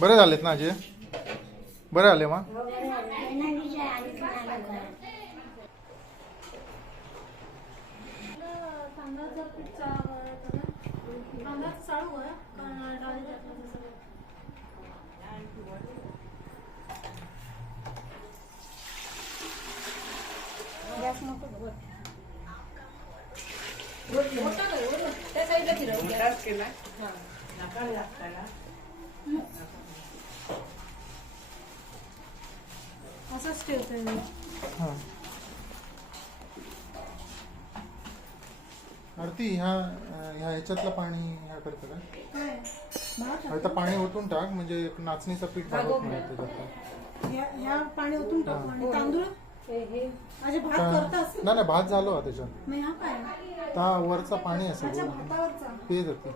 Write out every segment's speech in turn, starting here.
बरे झालेत ना अजय बरे आले गॅस नको त्या साईडला फिरव. असंच ठेवतोय मी. हां. आरती ह्या ह्या ह्याच्यातलं पाणी ह्या करतं का? काय? भात आता पाणी ओतून टाक म्हणजे एक नाचणीचं पीठ लागत नाही. त्याच्यात ह्या ह्या पाणी ओतून टाकू आणि तांदूळ? माझे भात करतास नाही नाही भात झालो हा त्याच्यात. मग ह्या काय हा वरचा पाणी आहे अच्छा सगळं भातावरचा ते जाते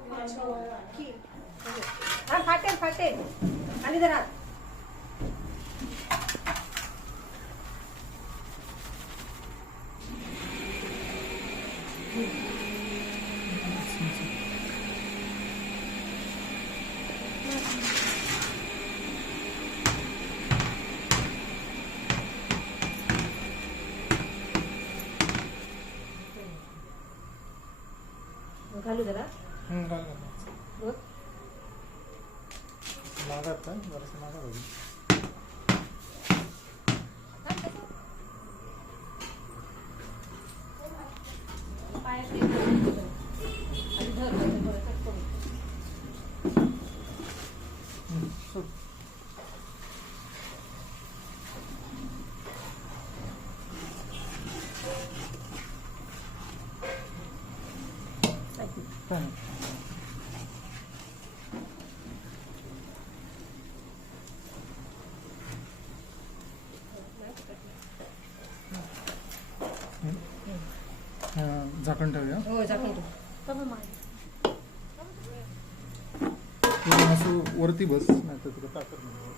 ठीक. हा फाटेल फाटेल. आणि जरा घालू जरा. हम्म, घाल, घाल. बघ. मागात काय जरासं मागा होईल हम्म, सोड. काय नाही. हा, झाकण ठेवूया हो ठेव. असं वरती बस नाही तर तुला ताकद नाही हो.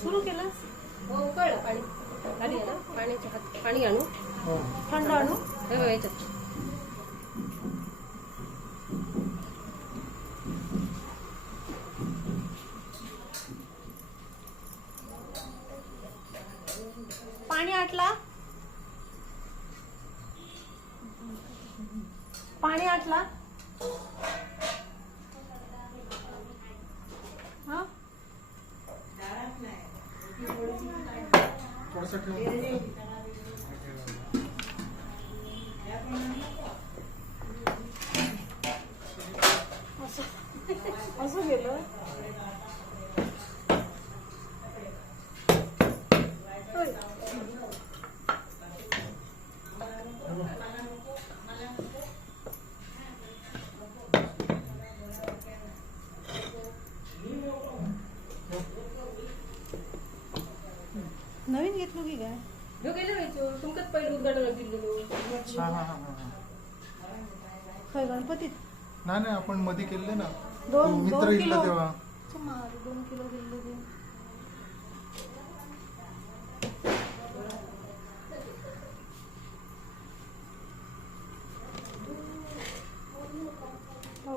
सुरू केलास हो उकळलं पाणी. आहे ना पाण्याच्या हात पाणी आणू. हो. थंड आणू. हे याच्यात. पाणी आटला. पाणी आटला हा थोडंसं ठेव असं असं गेलं होय. हा हा हा हा हा. खय गणपतीत नाही नाही आपण मध्ये केले ना दोन- तू मित्र दोन इथला किलो. तेव्हा दोन किलो ते हो.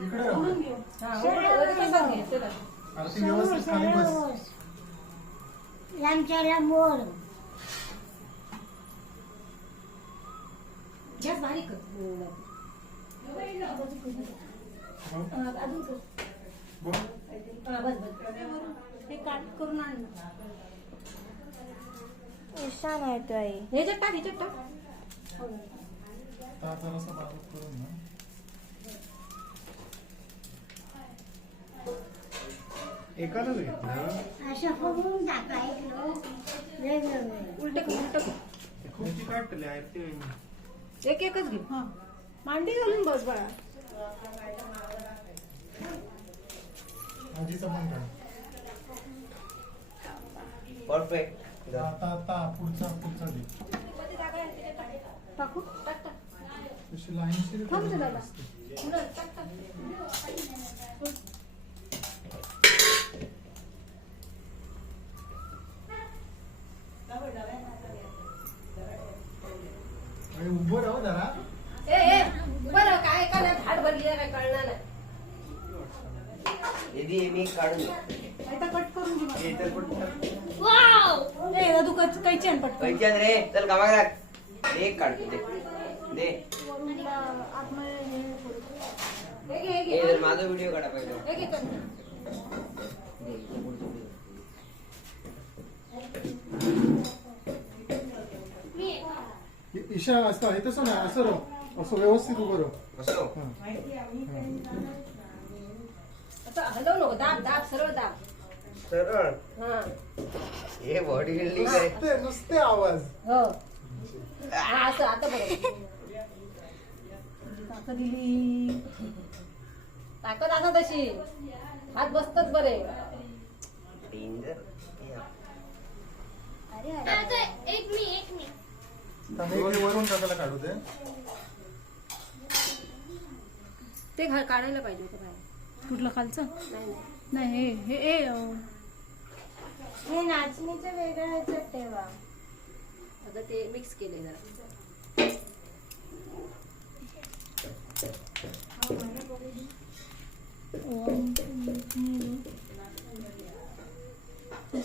इकडे राहू. हा. आरती व्यवस्थित खाली बस लांबच्याला मोर गॅस बारीक कर. हो. अजून. हा, बस बस हे काट करून आण ना. ईशान आहे तो आई ह्याच्यात टाक ह्याच्यात टाक. एकालाच घेतलं उलट उलट कर खुर्ची काढली आरती एक एकच घे. हा. मांडी घालून बस बाळा. आजीचा पण काढ परफेक्ट आता आता पुढचा पुढचा त्याच्यात टाक. अशी लाईनशीर थांब. असते. मुलं, टाक टाक आणि उभं राहू जरा ए ए बरं काय काय नाही भाट भरली आहे, काय कळणार नाही यदि मी काढून आता कट करून घे हे तर कुठं वाव ए दादू कच कैची आण पटकन पैशान रे चल कामाक राख एक काढतो दे. दे. हे. हे हे हे माझा व्हिडिओ काढा हे. इ- ईशा असं आहे तसं नाही असं राहू असं व्यवस्थित उभं राहू हं. आता हलव नको दाब दाब सरळ दाब. सरळ. हा. हे बॉडी बिल्डिंग आहे नुसते नुसते आवाज. हो. हा असं आता बरोबर ताकद दिली. ताकद असा तशी. हात बसतात बरे. डेंजर एक मी एक मी. वरून टाकायला काढू दे. ते घा- काढायला पाहिजे होतं बाहेर. कुठलं खालचं? नाही नाही. नाही हे हे ए अं, हे नाचणीचं वेगळं ह्याच्यात ठेवा. आता ते मिक्स केले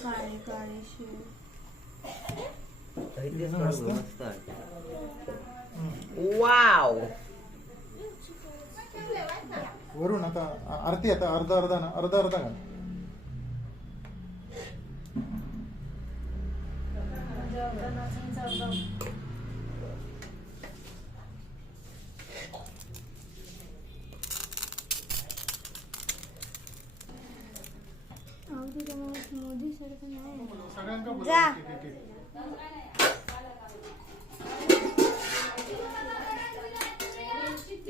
काळे काळे शिव. वाव वरून आता आरती आता अर्धा अर्धा ना अर्धा अर्धा घाल. जा.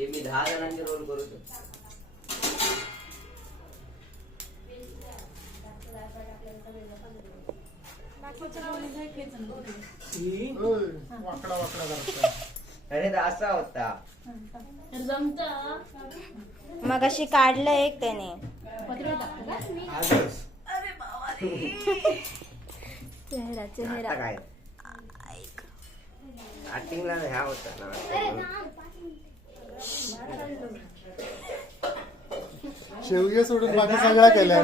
मी दहा जणांचे रोल करू वाकडा वाकडा अरे असा होता मग अशी काढलं एक त्याने. चेहरा चेहरा. काय? स्टार्टिंगला ह्या होता ना शेवगे सोडून बाकी सगळ्या केल्या.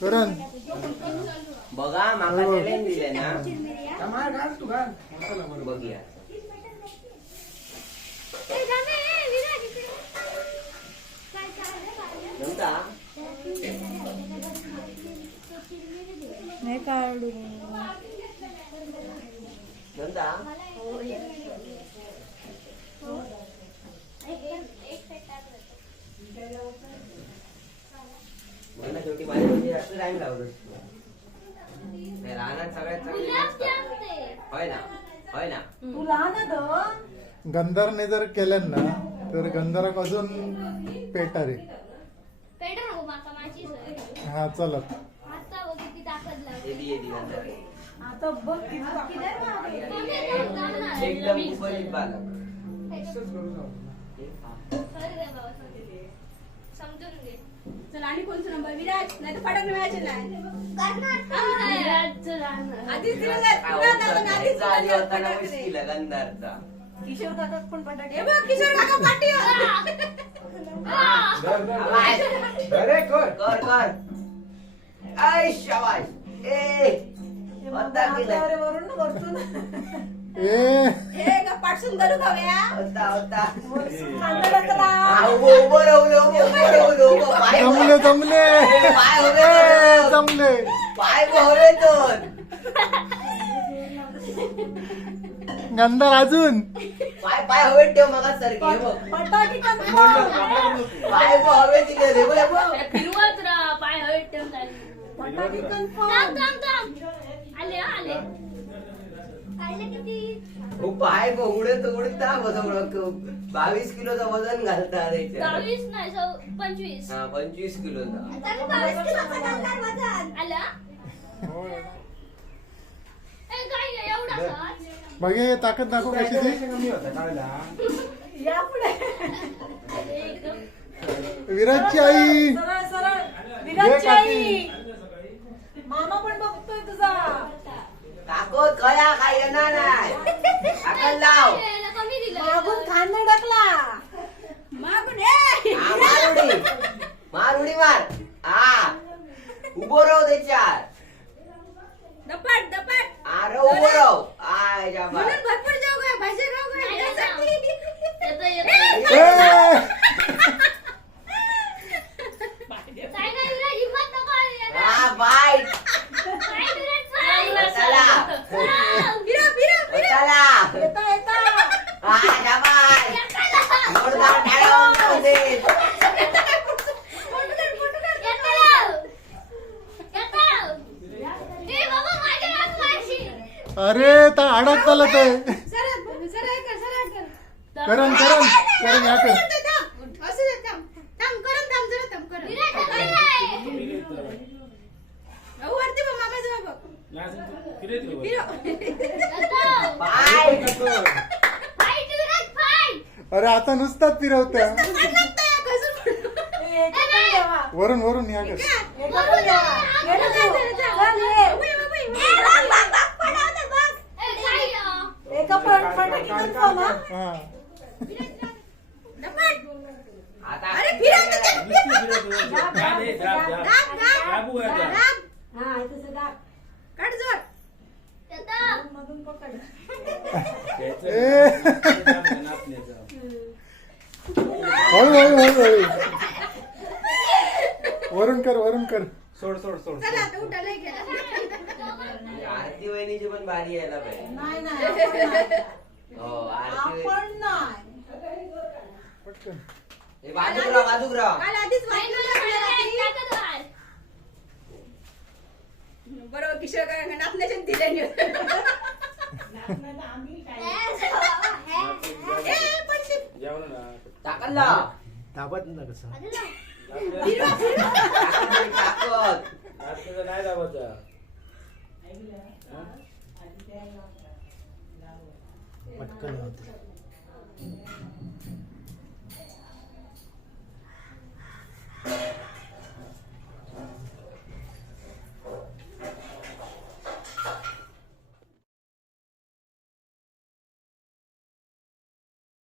करण. बघा माका चॅलेंज दिले ना. बघूया. काढू टाइम लावतो रानात सगळ्यात चांगली. होय ना होय ना तू लहान. गंधारने जर केलं ना तर गंधाराक अजून पेटा रे हा चलत आता बघ ताकद आहे. एकदम उपरीत बालक. चल आणि कोणचा नंबर विराज. नाही तर फटाक मिळायचे नाही. आधीच दिलं नाही. आधीच दिलं फटाके. गंधारचा किशोर पण फटाके हे बघ किशोर काका. आवाज. कर कर. आय शाबाश वरून वरतून. ए. पाठसून खाव्या होता होता. उभं उभं पाय जमले पाय हवे जमले. पाय हवे दोन गंधार अजून. पाय पाय हवे ठेव मगा सारखी हे बघ फटाके confirm. पाय हवे बघ, बघ. हो, पाय बघ, उडत उडत बावीस किलोचं वजन घालता त्याच्यात. नाही सौ पंचवीस. हा पंचवीस किलोचा. आला. ए, काय मग हे ताकद दाखव कशी ती? कमी होता विराजची आई. सरळ विराजची. आई. काकू कया काय येणार नाही. अकल लाव. मागून खांदा टाकला मागून ए! हा, मार उडी मार. उडी मार हा. उभो राहू त्याच्यात दपाट दपाट. अरे उभो राहू. आय जाबा म्हणून भरपूर जाऊ काय भाजी खाऊ काय नाही, त्यासाठी. येतं येतं ए! काय नाही विराज हिंमत नको आहे. हा बाय काय विराज चाल. चला. चाल. फिरा फिरा फिरा चला येता येता जाबाय जोरदार टाळ्या वाजवू दे. येतं. येतं. ए बाबा माझ्या हात मारशील. अरे ता अडकताला ते करण करण करण या कर अरे आता नुसताच नाही. वरून वरून या कर ए काय आहे? एका फटाकी कन्फर्म आता अरे फिरा हा तसं दाब काढ जोर येतं. मधून पकड ए हळू हळू हळू हळू वरून कर वरून कर. सोड सोड सोड चला आता उठा लय गेला. आरती वहिनीची पण बारी यायला पाहिजे. हो आरती पटकन. ए, काल आधीच बरोबर किशोर काय नाचण्याच्या टाकला. दाबत ना कसं नाचण्याचं नाही दाबायचं पटकन होते.